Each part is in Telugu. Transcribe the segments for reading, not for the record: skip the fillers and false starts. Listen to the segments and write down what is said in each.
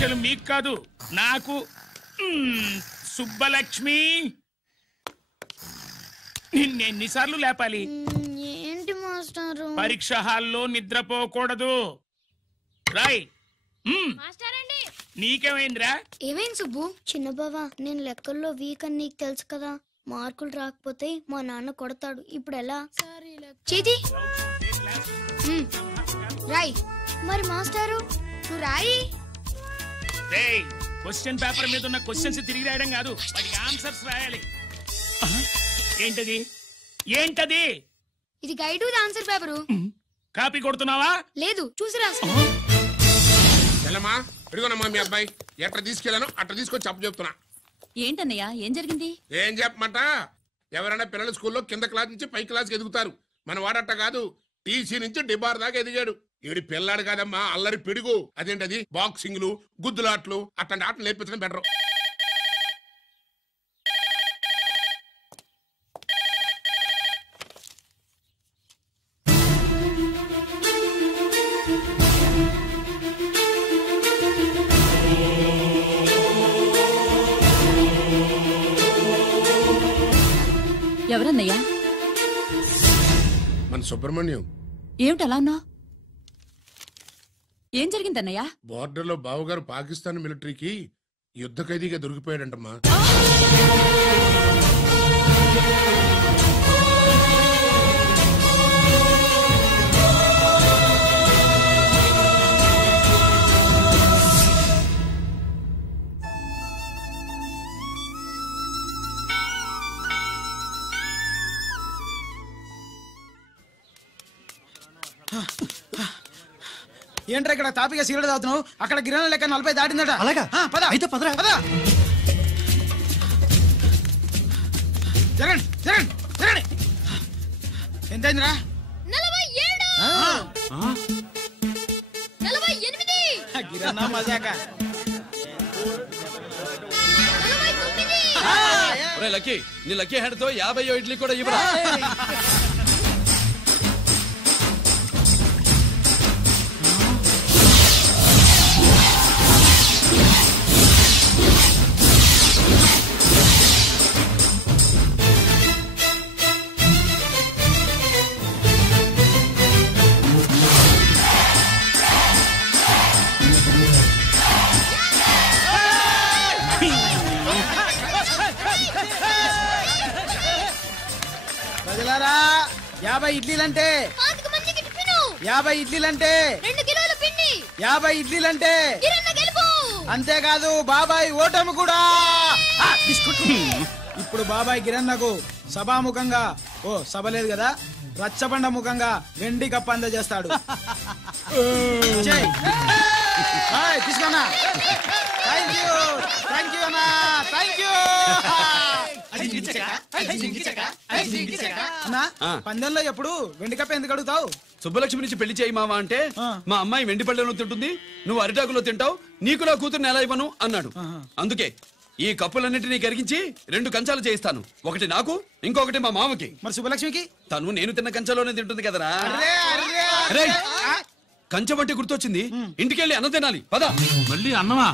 పరీక్షలు మీకు కాదు నాకు. సుబ్బలక్ష్మి నిన్నెన్నిసార్లు లేపాలి? ఏంటి మాస్టారు? పరీక్ష హాల్లో నిద్రపోకూడదు. రాయ్. నీకేమైందిరా? ఏమైంది సుబ్బు? చిన్న బావా, నేను లెక్కల్లో వీక్ అని నీకు తెలుసు కదా. మార్కులు రాకపోతే మా నాన్న కొడతాడు. ఇప్పుడు ఎలా? చేతి రాయ్. మరి మాస్టారు నువ్వు రాయి. క్వశ్చన్ పేపర్ మీద ఉన్న క్వశ్చన్స్ తిరిగి రాయడం కాదు, వాటికి ఆన్సర్స్ రాయాలి. ఏంటది? ఏంటది? ఇది గైడ్ ఆన్సర్ పేపరు. కాపీ కొడుతున్నావా? లేదు, చూసి రాస్తా. ఇదిగోనమ్మా మీ అబ్బాయి ఎట్లా తీసుకెళ్ళాను అట్లా తీసుకొచ్చి అప్పు చెప్తున్నా. ఏంటన్నయ్య, ఏం జరిగింది? ఏం చెప్పమంట, ఎవరైనా పిల్లల స్కూల్లో కింద క్లాస్ నుంచి పై క్లాస్కి ఎదుగుతారు. మన వాడట్ట కాదు, టీసీ నుంచి డిబార్ దాకా ఎదిగాడు. ఈవిడి పిల్లాడు కాదమ్మా, అల్లరి పిడుగు. అదేంటది, బాక్సింగ్లు, గుద్దులాట్లు అట్లాంటి ఆటలు నేర్పించడం బెటర్. ఎవరన్నయ్యా? మన సుబ్రహ్మణ్యం. ఏమిటలా ఉన్నావు? ఏం జరిగిందన్నయ్యా? బోర్డర్ లో బావగారు పాకిస్తాన్ మిలిటరీకి యుద్ధ ఖైదీగా దొరికిపోయాడంటమ్మా. ఏంట్రా ఇక్కడ తాపిగా సిగరెట్ తాగుతున్నావు? అక్కడ గిరణం లెక్క 40 దాటిందట. అలాగా? పద అయితే పదరా. పద. జరగండి జరగండి జరగండి. ఎంతైందిరా? 47. గిరన్నా మజాక. లక్కీ, నీ లక్కీ హ్యాండ్ తో 50 ఇడ్లీ కూడా ఇవ్వరా? ప్రజలారా, 50 ఇడ్లీలంటే 50 ఇడ్లీలంటే 2 కిలోల పిండి. 50 ఇడ్లీలంటే గిరన్న గెలుపు. అంతేకాదు బాబాయ్ ఓటమి కూడా. ఇప్పుడు బాబాయ్ గిరన్నకు సభాముఖంగా, ఓ సభ లేదు కదా, రచ్చబండ ముఖంగా వెండి కప్ప అందజేస్తాడు. తీసుకున్నా. థ్యాంక్ యూ అన్నా, థ్యాంక్ యూ అన్నా. పందెంలో ఎప్పుడు వెండి కప్ప ఎందుకు అడుగుతావు? సుబ్బలక్ష్మి నుంచి పెళ్లి చేయి మావా అంటే, మా అమ్మాయి వెండి పళ్ళెలో తింటుంది, నువ్వు అరిటాకులో తింటావు, నీకు నా కూతుర్ని ఎలా ఇవ్వను అన్నాడు. అందుకే ఈ కప్పులన్నింటినీ కరిగించి 2 కంచాలు చేయిస్తాను. ఒకటి నాకు, ఇంకొకటి మా మామకి. మరి సుబ్బలక్ష్మికి? తను నేను తిన్న కంచాలోనే తింటుంది కదరా. కంచం అంటే గుర్తొచ్చింది, ఇంటికెళ్ళి అన్నం తినాలి. పద. మళ్ళీ అన్నమా?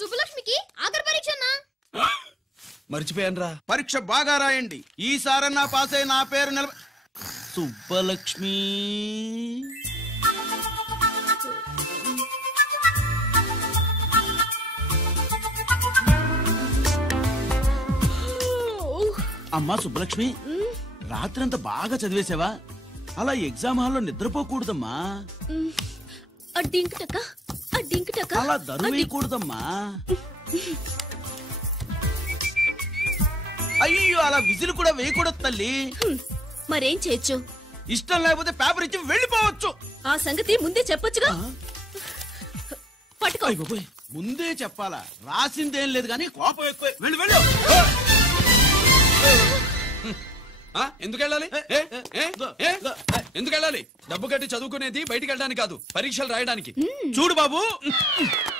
సుబ్బలక్ష్మికి ఆఖరి పరీక్ష. మర్చిపోయాను రా. పరీక్ష బాగా రాయండి, ఈసారన్నా పాస్ అయి నా పేరు సుబ్బలక్ష్మి. అమ్మా సుబ్బలక్ష్మి, రాత్రంతా బాగా చదివేశావా? అలా ఎగ్జామ్ హాల్లో నిద్రపోకూడదమ్మా. అలా దరువు వేయకూడదమ్మా. అయ్యో, అలా విజిల్ కూడా వేయకూడదు తల్లి. మరేం చేయొచ్చు? ఇష్టం లేకపోతే పేపర్ ఇచ్చి వెళ్ళిపోవచ్చు. ఆ సంగతి ముందే చెప్పొచ్చుగా. పట్టుకో. ముందే చెప్పాలా? రాసిందేం లేదు కానీ కోపం ఎక్కువ. వెళ్ళు వెళ్ళు. ఎందుకు వెళ్ళాలి? ఎందుకు వెళ్ళాలి? డబ్బు కట్టి చదువుకునేది బయటికి వెళ్ళడానికి కాదు, పరీక్షలు రాయడానికి. చూడు బాబు,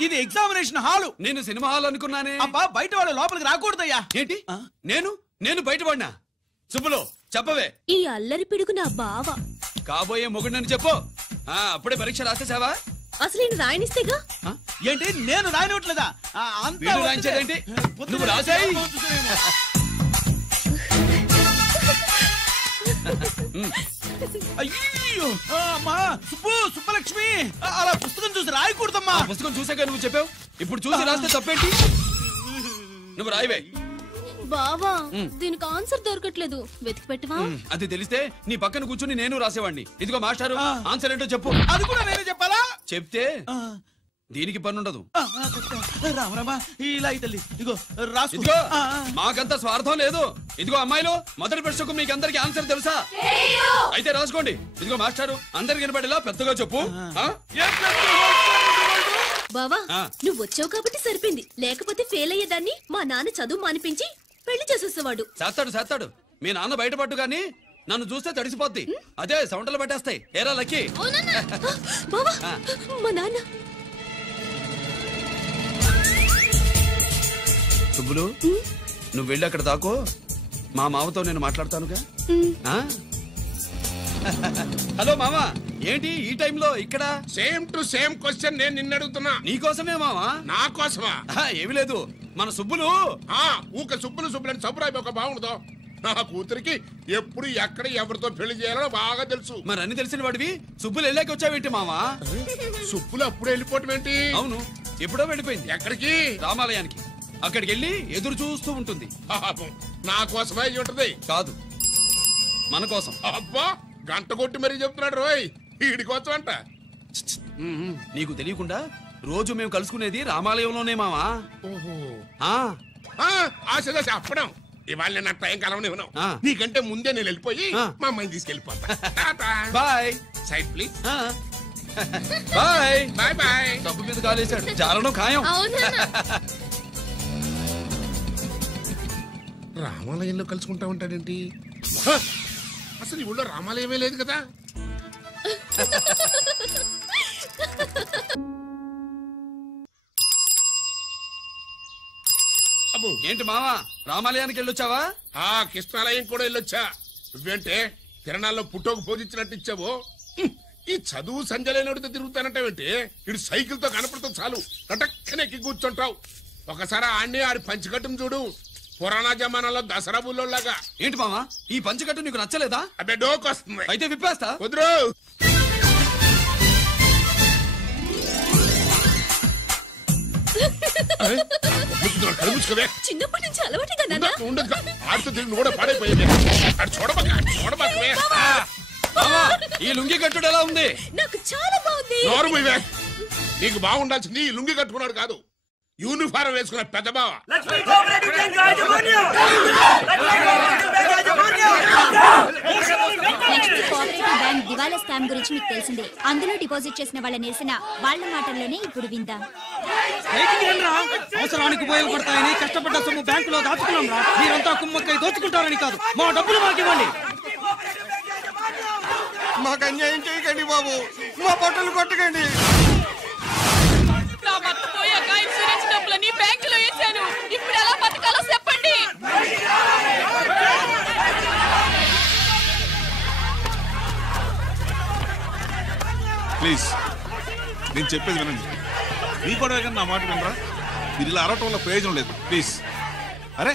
ఇది ఎగ్జామినేషన్ హాలు. నేను సినిమా హాల్ అనుకున్నానే. అబ్బా, బయట వాళ్ళు లోపలికి రాకూడదయ్యా. ఏంటి? నేను బయటపడినా? సుబ్బులు చెప్పవే. ఈ అల్లరి పిడుగు నా బావ. కాబోయే మొగుడిని చెప్పు. అప్పుడే పరీక్ష రాసేసావా? అసలు ఈయన రాయనిస్తేగా. ఏంటి నేను రాయనట్లేదా? వీడు రాయించేదేంటి? నువ్వు రాసాయి. అయ్యో అమ్మా సుబ్బలక్ష్మి అలా పుస్తకం చూసి రాయకూడదమ్మా. పుస్తకం చూసాక నువ్వు చెప్పావు, ఇప్పుడు చూసి రాస్తే తప్పేంటి? నువ్వు రాయివే. బావా దీనికి ఆన్సర్ దొరకట్లేదు, వెతికి పెట్టవా? అది తెలిస్తే నీ పక్కన కూర్చుని నేను రాసేవాడిని. ఇదిగో మాస్టారు, ఆన్సర్ ఏంటో చెప్పు. అది కూడా నేనే చెప్పాలా? చెప్తే దీనికి పనుండదు. రామరామా ఇలా తల్లి ఇదిగో రాసుకో. ఇదిగో మాకంత స్వార్థం లేదు. ఇదిగో అమ్మాయిలు, మొదటి ప్రశ్నకు మీకు అందరికి ఆన్సర్ తెలుసా? అయితే రాసుకోండి. ఇదిగో మాస్టారు, అందరికి వినపడేలా పెద్దగా చెప్పు. బావా నువ్వు వచ్చావు కాబట్టి సరిపోయింది, లేకపోతే ఫెయిల్ అయ్యేదాన్ని. మా నాన్న చదువు మానిపించి పెళ్లి చేసేసేవాడు. చేస్తాడు. మీ నాన్న బయటపడ్డు గాని నన్ను చూస్తే తడిసిపోద్ది. అదే సౌంటలు పట్టేస్తాయి. ఏరా లక్కీ. బావా మా నాన్న. సుబ్బులు, నువ్వు వెళ్ళి అక్కడ దాకో. మా మామతో నేను మాట్లాడతానుగా. హలో మామా, ఏంటి ఈ టైంలో ఇక్కడ? సేమ్ టు సేమ్ క్వశ్చన్ నేను నిన్ను అడుగుతున్నా. నీకోసమే మామా. నా కోసమా? ఏమి లేదు, మన సుబ్బులు ఊక సుబ్బులు అని సబ్బురాయి ఒక బాగుండదు. నా కూతురికి ఎప్పుడు ఎక్కడ ఎవరితో పెళ్లి చేయాలో బాగా తెలుసు. మరి అన్ని తెలిసిన వాడివి సుబ్బులు వెళ్ళాక వచ్చావేంటి మామా? సుబ్బులు అప్పుడు వెళ్ళిపోవటం ఏంటి? అవును, ఎప్పుడో వెళ్ళిపోయింది. ఎక్కడికి? రామాలయానికి. అక్కడికి వెళ్ళి ఎదురు చూస్తూ ఉంటుంది. నా కోసమే ఉంటది. కాదు, మన కోసం. అబ్బా, గంట కొట్టి మరీ చెప్తున్నాడు రోయ్, వీడి కోసం అంట. నీకు తెలియకుండా రోజు మేము కలుసుకునేది రామాలయంలోనే మావా. ఆశ చెప్పడం. ఇవాళ నేను టైం కలవనివ్వను. నీకంటే ముందే నేను వెళ్ళిపోయి మా అమ్మాయిని తీసుకెళ్ళిపోతా. Bye. Side please. Bye bye bye. డబ్బు మీద కాలేశాడు, చాలడం ఖాయం. రామాలయంలో కలుసుకుంటా ఉంటాడేంటి? అసలు ఈ ఊళ్ళో రామాలయమే లేదు కదా. అబ్బో, ఏంటి మావా రామాలయానికి వెళ్ళొచ్చావా? కృష్ణాలయం కూడా వెళ్ళొచ్చా. నువ్వేంటే తిరణాల్లో పుట్టోకు పూజించినట్టు ఇచ్చావు. ఈ చదువు సంజలైనడితో తిరుగుతానంటావేంటి? ఇటు సైకిల్ తో కనపడుతూ చాలు కటక్కనెక్కి కూర్చుంటావు. ఒకసారి ఆడిని ఆడి పంచికట్టును చూడు, పురాణ జమానాలో దసరా బుల్లోలాగా. ఏంటి మామా ఈ పంచకట్టు నీకు నచ్చలేదా? అబ్బే డోక్ వస్తుంది. అయితే విప్పేస్తా. కుదురు. చిన్నప్పటి నుంచి అలవాటుగా నాన్న. ఆడుతూ తిరిగి కూడా పాడైపోయింది. చూడబాకవే. ఈ లుంగి కట్టుడు ఎలా ఉంది? నాకు చాలా బాగుంది. నీకు బాగుండాల్సింది ఈ లుంగి కట్టుకున్నాడు కాదు, యూనిఫారం వేసుకున్న పెద్ద బావ. కోఆపరేటివ్ బ్యాంక్ దివాలా స్కామ్ గురించి మీకు తెలిసిందే. అందులో డిపాజిట్ చేసిన వాళ్ళ నిరసన వాళ్ళ మాటల్లోనే ఇప్పుడు విందాం. అవసరానికి ఉపయోగపడతాయని కష్టపడ్డ సొమ్ము బ్యాంకులో దాచుకున్నాం రా. మీరంతా కుమ్మక్కై దోచుకుంటారని కాదు, మా డబ్బులు మాకు ఇవ్వండి. మాకు అన్యాయం చేయకండి బాబు, మా బట్టలు కొట్టకండి. నా భర్త పోయాక ఇన్సూరెన్స్ డబ్బులని బ్యాంకులో వేశాను. ఇప్పుడు ఎలా బతకాలో చెప్పండి. ప్లీజ్ నేను చెప్పేది వినండి. మీ కూడా నా మాట వినరా? మీరు ఇలా అరవటం వల్ల ప్రయోజనం లేదు. ప్లీజ్. అరే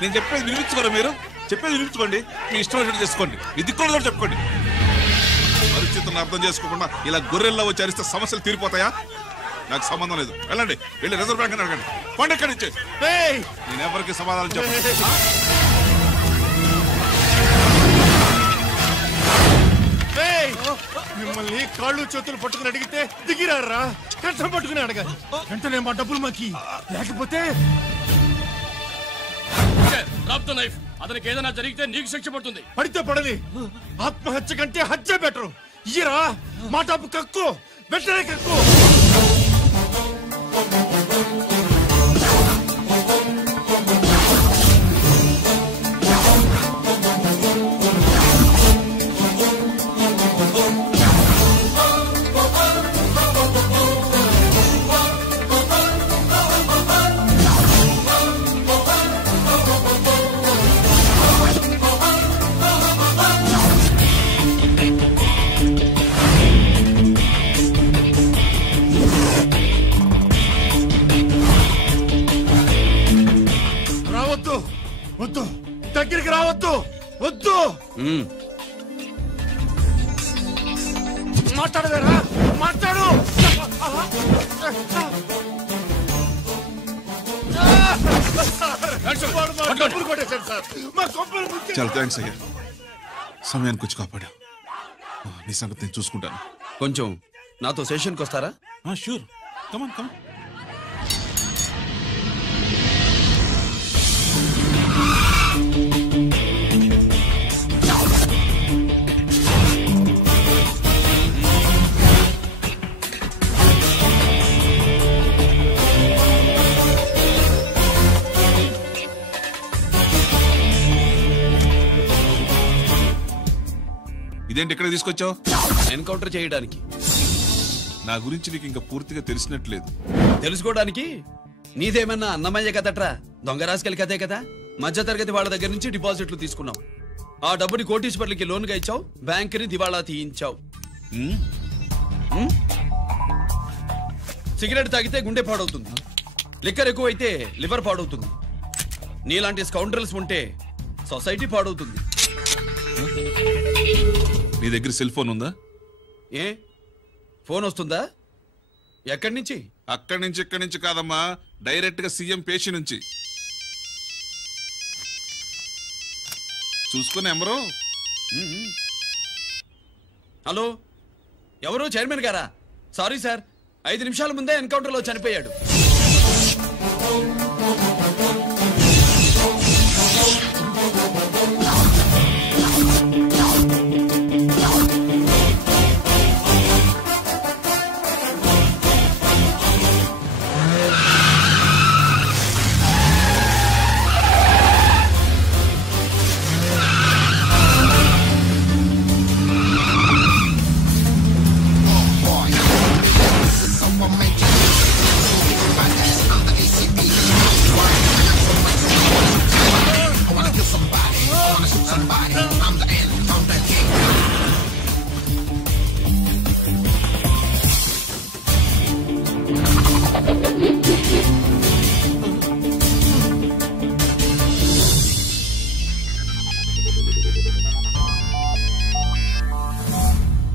నేను చెప్పేది వినిపించుకోరా? మీరు చెప్పేది వినిపించుకోండి, మీ ఇష్టం వచ్చినట్టు చేసుకోండి. మీ దిక్కులో చెప్పుకోండి. పరిస్థితులను అర్థం చేసుకోకుండా ఇలా గొర్రెల్లో వచ్చి అరిస్తే సమస్యలు తీరిపోతాయా? నాకు సంబంధం లేదు. వెళ్ళండి, వెళ్ళి రిజర్వ్ బ్యాంక్ అని అడగండి. పండి ఎక్కడి నుంచి. నేను ఎవరికి సమాధానం చెప్పను. మిమ్మల్ని కాళ్ళు చేతులు పట్టుకుని అడిగితే దిగిరారా? కష్టం పట్టుకుని అడగాలి. వెంటనే మా డబ్బులు మాకి, లేకపోతే అతనికి ఏదైనా జరిగితే నీకు శిక్ష పడుతుంది. పడితే పడని, ఆత్మహత్య కంటే హత్య బెటరు. ఇయ్యరా మా డబ్బు కక్కు, వెంటనే కక్కు. మాట్లాడవేరా మాట్లాడు. చాలా థ్యాంక్స్ అయ్యా, సమయానికి వచ్చి కాపాడా. నీ సంగతి నేను చూసుకుంటాను. కొంచెం నాతో సెషన్కి వస్తారా? షూర్, కమాన్ కమాన్. ఇదేంటి ఇక్కడ తీసుకొచ్చావు? ఎన్కౌంటర్ చేయడానికి. నా గురించి నీకు ఇంకా పూర్తిగా తెలిసినట్లేదు. తెలుసుకోవడానికి నీదేమన్నా అన్నమయ్య కదట్రా, దొంగ రాసుకెళ్ళి కదే కదా. మధ్య తరగతి వాళ్ళ దగ్గర నుంచి డిపాజిట్లు తీసుకున్నావు. ఆ డబ్బుని కోటీశ్వర్లకి లోన్గా ఇచ్చావు, బ్యాంకుని దివాళా తీయించావు. సిగరెట్ తాగితే గుండె పాడవుతుంది, లిక్కర్ ఎక్కువైతే లివర్ పాడవుతుంది. నీలాంటి స్కౌండ్రల్స్ ఉంటే సొసైటీ పాడవుతుంది. నీ దగ్గర సెల్ ఫోన్ ఉందా? ఏ ఫోన్ వస్తుందా? ఎక్కడి నుంచి? అక్కడి నుంచి ఇక్కడి నుంచి కాదమ్మా, డైరెక్ట్ గా సీఎం పేషి నుంచి. చూసుకుని ఎవరో. హలో, ఎవరు? చైర్మన్ గారా? సారీ సార్, 5 నిమిషాల ముందే ఎన్కౌంటర్ లో చనిపోయాడు.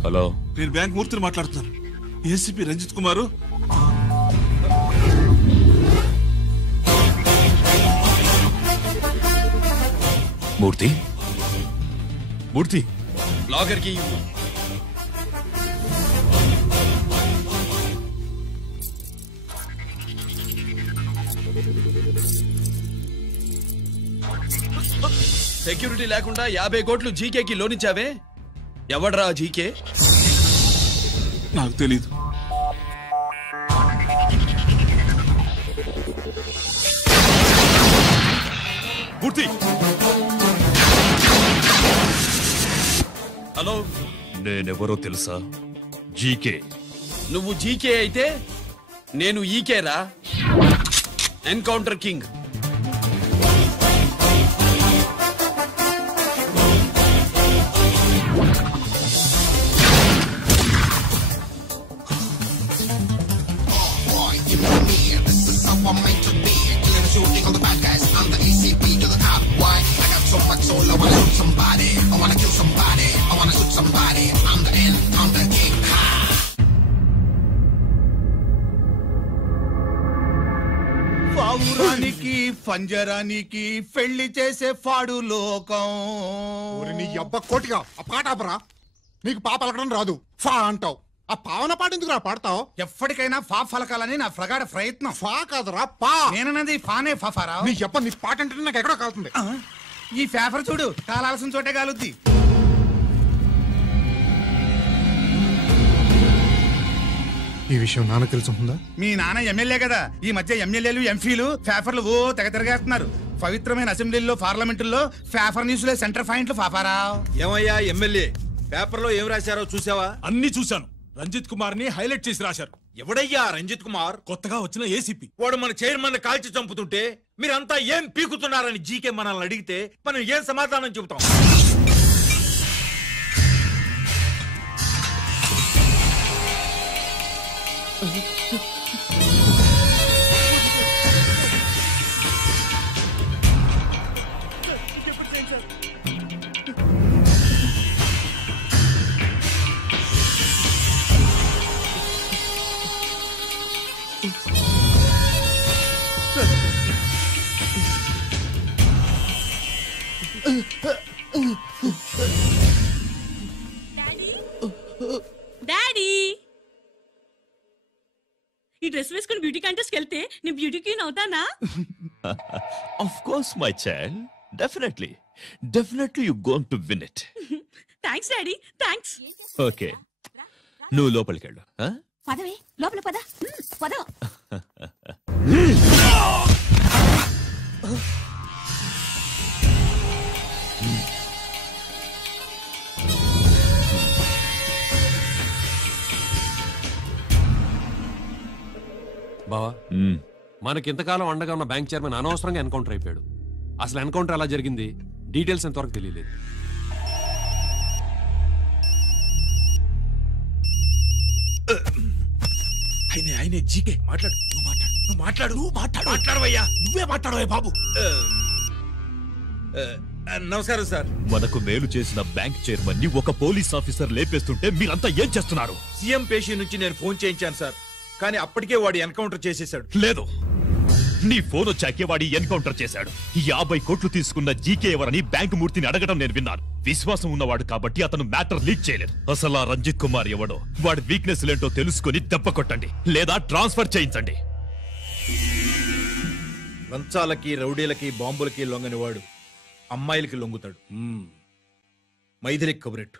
హలో, నేను బ్యాంక్ మూర్తిని మాట్లాడుతున్నాను. ఏసీపీ రంజిత్ కుమారు. మూర్తి మూర్తి లాగర్ కి సెక్యూరిటీ లేకుండా 50 కోట్లు జీకేకి లోన్ ఇచ్చావే, ఎవడ్రా జీకే? నాకు తెలీదు. మూర్తి, హలో, నేనెవరో తెలుసా? జీకే. నువ్వు జీకే అయితే నేను ఈకే రా, ఎన్కౌంటర్ కింగ్. పావురానికి పంజరానికి పెళ్లి చేసే ఫాడు లోకం. నీ అబ్బ కోటిగా ఆ పాట ఆపరా. నీకు పా పలకడం రాదు, ఫా అంటావు. ఆ పావన పాట ఎందుకు రా పాడతావు? ఎప్పటికైనా ఫా ఫలకాలని నా ప్రగాఢ ప్రయత్నం. ఫా కాదురా పా. నేనన్నది ఫానే ఫాఫారా. నీ చెప్ప నీ పాట అంటే నాకు ఎక్కడో కాలుతుంది. ఈ పేపర్ చూడు, కాలాల్సిన చోటే కాలుద్ది. ఈ విషయం నాన్న తెలుసుందా? మీ నాన్న ఎమ్మెల్యే కదా. ఈ మధ్య ఎమ్మెల్యేలు ఎంపీలు పేపర్లు ఓ తెగ తిరగేస్తున్నారు. పవిత్రమైన అసెంబ్లీలో పార్లమెంటుల్లో పేపర్ న్యూస్ లో సెంటర్ పాయింట్లు పాపారా. ఏమయ్యా ఎమ్మెల్యే, పేపర్లో ఏం రాశారో చూసావా? అన్ని చూశాను. రంజిత్ కుమార్ ని హైలైట్ చేసి రాశారు. ఎవడయ్యా రంజిత్ కుమార్? కొత్తగా వచ్చిన ఏసీపీ. వాడు మన చైర్మన్ కాల్చి చంపుతుంటే మీరంతా ఏం పీకుతున్నారని జీకే మనల్ని అడిగితే మనం ఏం సమాధానం చెబుతాం? డాడీ ఈ డ్రెస్ వేసుకుని బ్యూటీ కాంటెస్ట్ వెళ్తే నేను బ్యూటీ క్వీన్ అవుతానా? Of course my child, definitely you going to win it. Thanks daddy, thanks. Okay, నువ్వు లోపలికి వెళ్ళు. పదవే, లోపల పద. పద. బావా, మనకింతకాలం అండగా ఉన్న బ్యాంక్ చైర్మన్ అనవసరంగా ఎన్కౌంటర్ అయిపోయాడు. అసలు ఎన్కౌంటర్ ఎలా జరిగింది డీటెయిల్స్ ఎంతవరకు తెలియలేదు. ఆయనే జీకే మాట్లాడు. మాట్లాడవయ్యా, నువ్వే మాట్లాడవయ్యా బాబు. నమస్కారం సార్. మనకు మేలు చేసిన బ్యాంక్ చైర్మన్ ని ఒక పోలీస్ ఆఫీసర్ లేపేస్తుంటే మీరంతా ఏం చేస్తున్నారు? సీఎం పేషి నుంచి నేను ఫోన్ చేయించాను సార్, కానీ అప్పటికే వాడు ఎన్కౌంటర్ చేసేశాడు. లేదు, నీ ఫోన్ వచ్చాకే వాడి ఎన్కౌంటర్ చేశాడు. 50 కోట్లు తీసుకున్న జీకే ఎవరని బ్యాంకు మూర్తిని అడగడం నేను విన్నాను. విశ్వాసం ఉన్నవాడు కాబట్టి అతను మ్యాటర్ లీక్ చేయలేదు. అసలు ఆ రంజిత్ కుమార్ ఎవడో, వాడి వీక్నెస్ ఏంటో తెలుసుకుని దెబ్బ కొట్టండి, లేదా ట్రాన్స్ఫర్ చేయించండి. లంచాలకి, రౌడీలకి, బాంబులకి లొంగని వాడు అమ్మాయిలకి లొంగుతాడు. మైథిలికి కబురెట్టు.